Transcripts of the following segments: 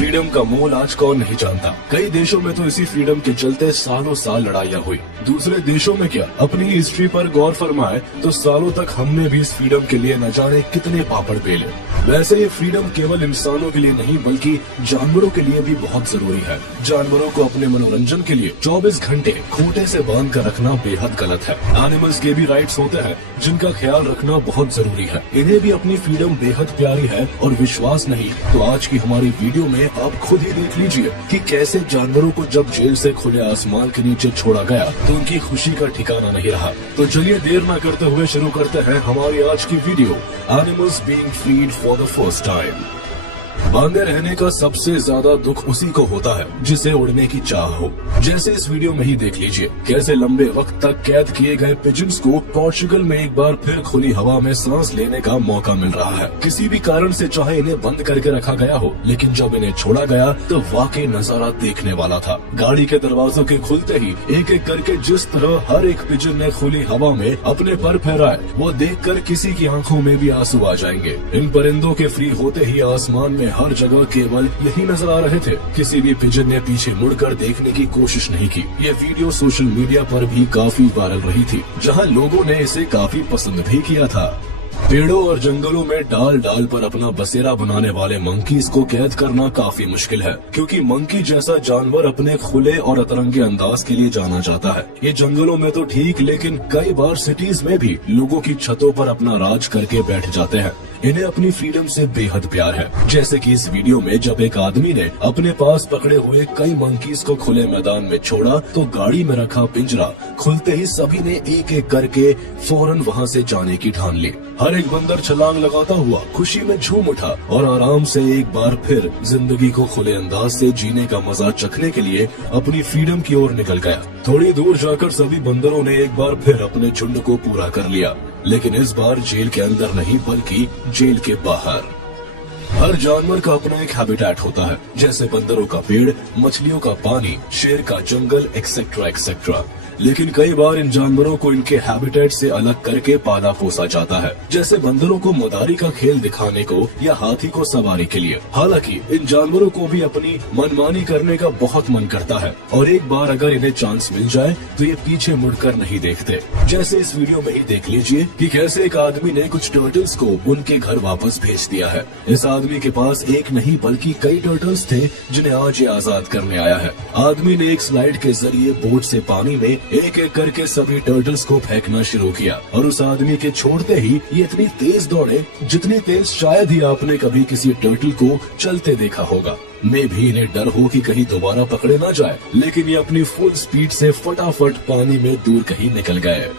Freedom का मोल आज कौन नहीं जानता। कई देशों में तो इसी फ्रीडम के चलते सालों साल लड़ाइयाँ हुई। दूसरे देशों में क्या, अपनी हिस्ट्री पर गौर फरमाए तो सालों तक हमने भी इस फ्रीडम के लिए न जाने कितने पापड़ बेले। वैसे ये फ्रीडम केवल इंसानों के लिए नहीं बल्कि जानवरों के लिए भी बहुत जरूरी है। जानवरों को अपने मनोरंजन के लिए 24 घंटे खूंटे से बांध कर रखना बेहद गलत है। एनिमल्स के भी राइट्स होते हैं जिनका ख्याल रखना बहुत जरूरी है। इन्हें भी अपनी फ्रीडम बेहद प्यारी है और विश्वास नहीं तो आज की हमारी वीडियो में आप खुद ही देख लीजिए कि कैसे जानवरों को जब जेल से खुले आसमान के नीचे छोड़ा गया तो उनकी खुशी का ठिकाना नहीं रहा। तो चलिए देर न करते हुए शुरू करते हैं हमारी आज की video, animals being freed for the first time. बांधे रहने का सबसे ज्यादा दुख उसी को होता है जिसे उड़ने की चाह हो। जैसे इस वीडियो में ही देख लीजिए कैसे लंबे वक्त तक कैद किए गए पिजन्स को पोर्चुगल में एक बार फिर खुली हवा में सांस लेने का मौका मिल रहा है। किसी भी कारण से चाहे इन्हें बंद करके रखा गया हो, लेकिन जब इन्हें छोड़ा गया तो वाकई नजारा देखने वाला था। गाड़ी के दरवाजों के खुलते ही एक एक करके जिस तरह हर एक पिजन ने खुली हवा में अपने पर फहराए, वो देखकर किसी की आंखों में भी आंसू आ जाएंगे। इन परिंदों के फ्री होते ही आसमान में हर जगह केवल यही नजर आ रहे थे। किसी भी पिजन ने पीछे मुड़कर देखने की कोशिश नहीं की। ये वीडियो सोशल मीडिया पर भी काफी वायरल रही थी, जहां लोगों ने इसे काफी पसंद भी किया था। पेड़ों और जंगलों में डाल डाल पर अपना बसेरा बनाने वाले मंकीज को कैद करना काफी मुश्किल है, क्योंकि मंकी जैसा जानवर अपने खुले और अतरंगे अंदाज के लिए जाना जाता है। ये जंगलों में तो ठीक, लेकिन कई बार सिटीज में भी लोगों की छतों पर अपना राज करके बैठ जाते हैं। इन्हें अपनी फ्रीडम से बेहद प्यार है। जैसे कि इस वीडियो में जब एक आदमी ने अपने पास पकड़े हुए कई मंकीज को खुले मैदान में छोड़ा तो गाड़ी में रखा पिंजरा खुलते ही सभी ने एक एक करके फौरन वहां से जाने की ठान ली। हर एक बंदर छलांग लगाता हुआ खुशी में झूम उठा और आराम से एक बार फिर जिंदगी को खुले अंदाज से जीने का मजा चखने के लिए अपनी फ्रीडम की ओर निकल गया। थोड़ी दूर जाकर सभी बंदरों ने एक बार फिर अपने झुंड को पूरा कर लिया, लेकिन इस बार जेल के अंदर नहीं बल्कि जेल के बाहर। हर जानवर का अपना एक हैबिटेट होता है, जैसे बंदरों का पेड़, मछलियों का पानी, शेर का जंगल, एक्सेट्रा एक्सेट्रा। लेकिन कई बार इन जानवरों को इनके हैबिटेट से अलग करके पाला पोसा जाता है, जैसे बंदरों को मदारी का खेल दिखाने को या हाथी को सवारी के लिए। हालांकि इन जानवरों को भी अपनी मनमानी करने का बहुत मन करता है और एक बार अगर इन्हें चांस मिल जाए तो ये पीछे मुड़कर नहीं देखते। जैसे इस वीडियो में ही देख लीजिए कि कैसे एक आदमी ने कुछ टर्टल्स को उनके घर वापस भेज दिया है। इस आदमी के पास एक नहीं बल्कि कई टर्टल्स थे जिन्हें आज ये आजाद करने आया है। आदमी ने एक स्लाइड के जरिए बोट से पानी में एक एक करके सभी टर्टल्स को फेंकना शुरू किया और उस आदमी के छोड़ते ही ये इतनी तेज दौड़े जितनी तेज शायद ही आपने कभी किसी टर्टल को चलते देखा होगा। मैं भी इन्हें डर हो कि कहीं दोबारा पकड़े ना जाए, लेकिन ये अपनी फुल स्पीड से फटाफट पानी में दूर कहीं निकल गए।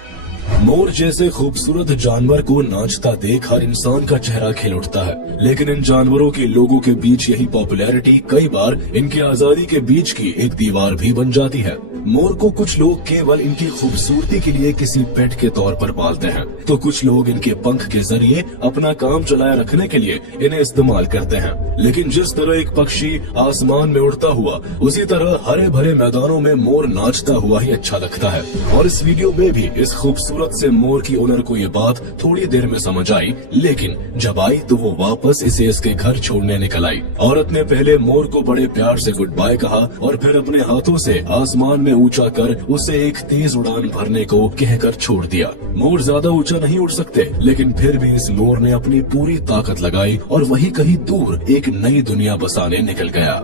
मोर जैसे खूबसूरत जानवर को नाचता देख हर इंसान का चेहरा खिल उठता है, लेकिन इन जानवरों की लोगों के बीच यही पॉपुलैरिटी कई बार इनकी आजादी के बीच की एक दीवार भी बन जाती है। मोर को कुछ लोग केवल इनकी खूबसूरती के लिए किसी पेट के तौर पर पालते हैं, तो कुछ लोग इनके पंख के जरिए अपना काम चलाए रखने के लिए इन्हें इस्तेमाल करते हैं। लेकिन जिस तरह एक पक्षी आसमान में उड़ता हुआ, उसी तरह हरे भरे मैदानों में मोर नाचता हुआ ही अच्छा लगता है। और इस वीडियो में भी इस खूबसूरत से मोर की ओनर को ये बात थोड़ी देर में समझ आई, लेकिन जब आई तो वो वापस इसे इसके घर छोड़ने निकल आई। औरत ने पहले मोर को बड़े प्यार से गुड बाय कहा और फिर अपने हाथों से आसमान में ऊंचा कर उसे एक तेज उड़ान भरने को कहकर छोड़ दिया। मोर ज्यादा ऊंचा नहीं उड़ सकते, लेकिन फिर भी इस मोर ने अपनी पूरी ताकत लगाई और वहीं कहीं दूर एक नई दुनिया बसाने निकल गया।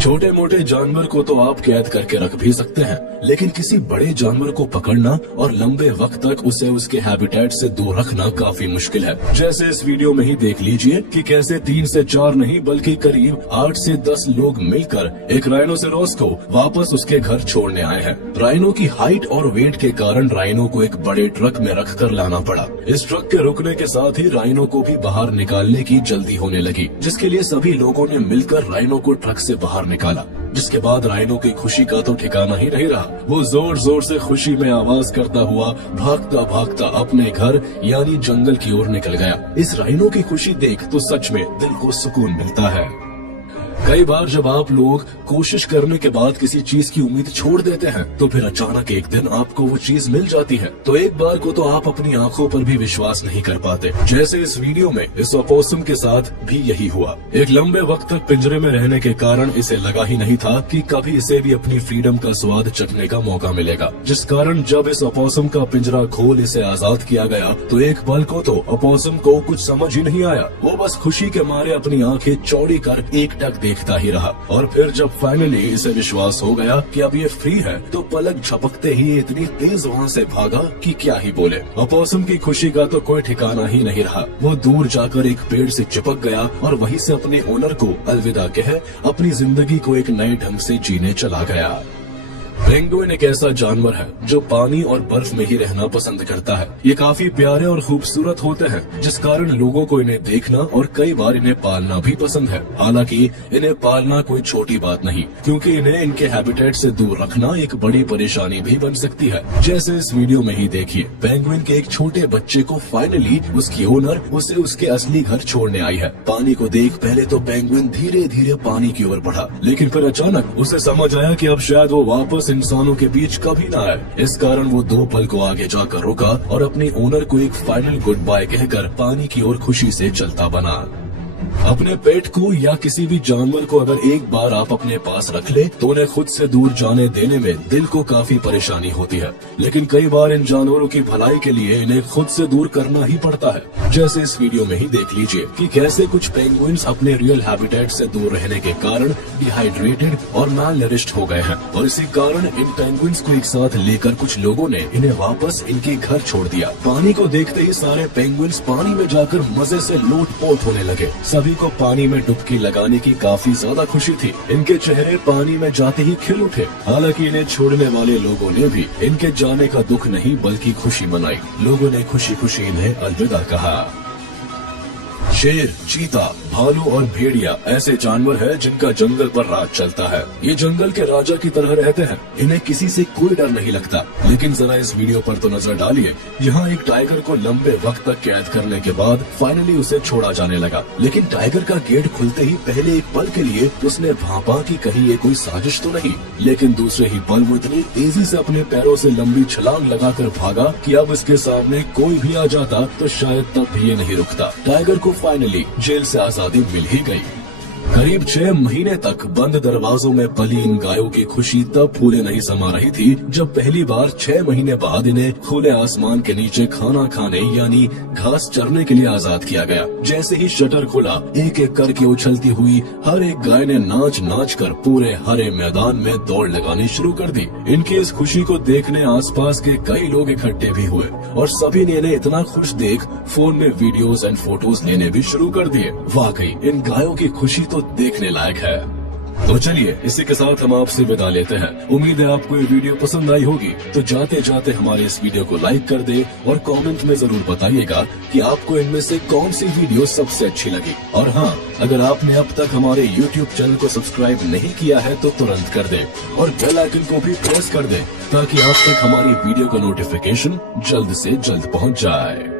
छोटे मोटे जानवर को तो आप कैद करके रख भी सकते हैं, लेकिन किसी बड़े जानवर को पकड़ना और लंबे वक्त तक उसे उसके हैबिटेट से दूर रखना काफी मुश्किल है। जैसे इस वीडियो में ही देख लीजिए कि कैसे 3 से 4 नहीं बल्कि करीब 8 से 10 लोग मिलकर एक राइनोसेरोस को वापस उसके घर छोड़ने आए हैं। राइनो की हाइट और वेट के कारण राइनो को एक बड़े ट्रक में रख कर लाना पड़ा। इस ट्रक के रुकने के साथ ही राइनो को भी बाहर निकालने की जल्दी होने लगी, जिसके लिए सभी लोगों ने मिलकर राइनो को ट्रक से बाहर निकाला। जिसके बाद राइनो की खुशी का तो ठिकाना ही नहीं रहा। वो जोर जोर से खुशी में आवाज करता हुआ भागता भागता अपने घर यानी जंगल की ओर निकल गया। इस राइनो की खुशी देख तो सच में दिल को सुकून मिलता है। कई बार जब आप लोग कोशिश करने के बाद किसी चीज की उम्मीद छोड़ देते हैं तो फिर अचानक एक दिन आपको वो चीज मिल जाती है, तो एक बार को तो आप अपनी आंखों पर भी विश्वास नहीं कर पाते। जैसे इस वीडियो में इस ओपोसम के साथ भी यही हुआ। एक लंबे वक्त तक पिंजरे में रहने के कारण इसे लगा ही नहीं था कि कभी इसे भी अपनी फ्रीडम का स्वाद चखने का मौका मिलेगा, जिस कारण जब इस ओपोसम का पिंजरा खोल इसे आजाद किया गया तो एक पल को तो ओपोसम को कुछ समझ ही नहीं आया। वो बस खुशी के मारे अपनी आंखें चौड़ी कर एकटक देखता ही रहा, और फिर जब फाइनली इसे विश्वास हो गया कि अब ये फ्री है तो पलक झपकते ही इतनी तेज वहाँ से भागा कि क्या ही बोले। ओपोसम की खुशी का तो कोई ठिकाना ही नहीं रहा। वो दूर जाकर एक पेड़ से चिपक गया और वहीं से अपने ओनर को अलविदा कह अपनी जिंदगी को एक नए ढंग से जीने चला गया। पेंगुइन एक ऐसा जानवर है जो पानी और बर्फ में ही रहना पसंद करता है। ये काफी प्यारे और खूबसूरत होते हैं, जिस कारण लोगों को इन्हें देखना और कई बार इन्हें पालना भी पसंद है। हालांकि इन्हें पालना कोई छोटी बात नहीं, क्योंकि इन्हें इनके हैबिटेट से दूर रखना एक बड़ी परेशानी भी बन सकती है। जैसे इस वीडियो में ही देखिए, पेंगुइन के एक छोटे बच्चे को फाइनली उसकी ओनर उसे उसके असली घर छोड़ने आई है। पानी को देख पहले तो पेंगुइन धीरे धीरे पानी की ओर बढ़ा, लेकिन फिर अचानक उसे समझ आया कि अब शायद वो वापस इंसानों के बीच कभी ना आए। इस कारण वो 2 पल को आगे जाकर रुका और अपने ओनर को एक फाइनल गुड बाय कहकर पानी की ओर खुशी से चलता बना। अपने पेट को या किसी भी जानवर को अगर एक बार आप अपने पास रख ले तो उन्हें खुद से दूर जाने देने में दिल को काफी परेशानी होती है, लेकिन कई बार इन जानवरों की भलाई के लिए इन्हें खुद से दूर करना ही पड़ता है। जैसे इस वीडियो में ही देख लीजिए कि कैसे कुछ पेंगुइन्स अपने रियल हैबिटेट से दूर रहने के कारण डिहाइड्रेटेड और मालनरिश्ड हो गए हैं, और इसी कारण इन पेंगुइन्स को एक साथ लेकर कुछ लोगों ने इन्हें वापस इनके घर छोड़ दिया। पानी को देखते ही सारे पेंगुइन्स पानी में जाकर मजे से लोटपोट होने लगे। सभी को पानी में डुबकी लगाने की काफी ज्यादा खुशी थी। इनके चेहरे पानी में जाते ही खिल उठे। हालांकि इन्हें छोड़ने वाले लोगों ने भी इनके जाने का दुख नहीं बल्कि खुशी मनाई। लोगों ने खुशी खुशी इन्हें अलविदा कहा। शेर, चीता, भालू और भेड़िया ऐसे जानवर हैं जिनका जंगल पर राज चलता है। ये जंगल के राजा की तरह रहते हैं, इन्हें किसी से कोई डर नहीं लगता। लेकिन जरा इस वीडियो पर तो नजर डालिए, यहाँ एक टाइगर को लंबे वक्त तक कैद करने के बाद फाइनली उसे छोड़ा जाने लगा। लेकिन टाइगर का गेट खुलते ही पहले एक पल के लिए उसने भांपा कि कहीं ये कोई साजिश तो नहीं, लेकिन दूसरे ही पल वो इतनी तेजी से अपने पैरों से लंबी छलांग लगाकर भागा कि अब इसके सामने कोई भी आ जाता तो शायद तब भी ये नहीं रुकता। टाइगर को फाइनली जेल से आजादी मिल ही गई। करीब 6 महीने तक बंद दरवाजों में पली इन गायों की खुशी तब फूले नहीं समा रही थी जब पहली बार 6 महीने बाद इन्हें खुले आसमान के नीचे खाना खाने यानी घास चरने के लिए आजाद किया गया। जैसे ही शटर खुला, एक एक करके उछलती हुई हर एक गाय ने नाच नाच कर पूरे हरे मैदान में दौड़ लगानी शुरू कर दी। इनकी इस खुशी को देखने आसपास के कई लोग इकट्ठे भी हुए और सभी ने इन्हें इतना खुश देख फोन में वीडियोस एंड फोटोज लेने भी शुरू कर दिए। वाकई इन गायों की खुशी तो देखने लायक है। तो चलिए इसी के साथ हम आपसे विदा लेते हैं। उम्मीद है आपको ये वीडियो पसंद आई होगी, तो जाते जाते हमारे इस वीडियो को लाइक कर दे और कमेंट में जरूर बताइएगा कि आपको इनमें से कौन सी वीडियो सबसे अच्छी लगी। और हाँ, अगर आपने अब तक हमारे YouTube चैनल को सब्सक्राइब नहीं किया है तो तुरंत कर दे और बेल आइकन को भी प्रेस कर दे ताकि आप तक हमारी वीडियो का नोटिफिकेशन जल्द से जल्द पहुँच जाए।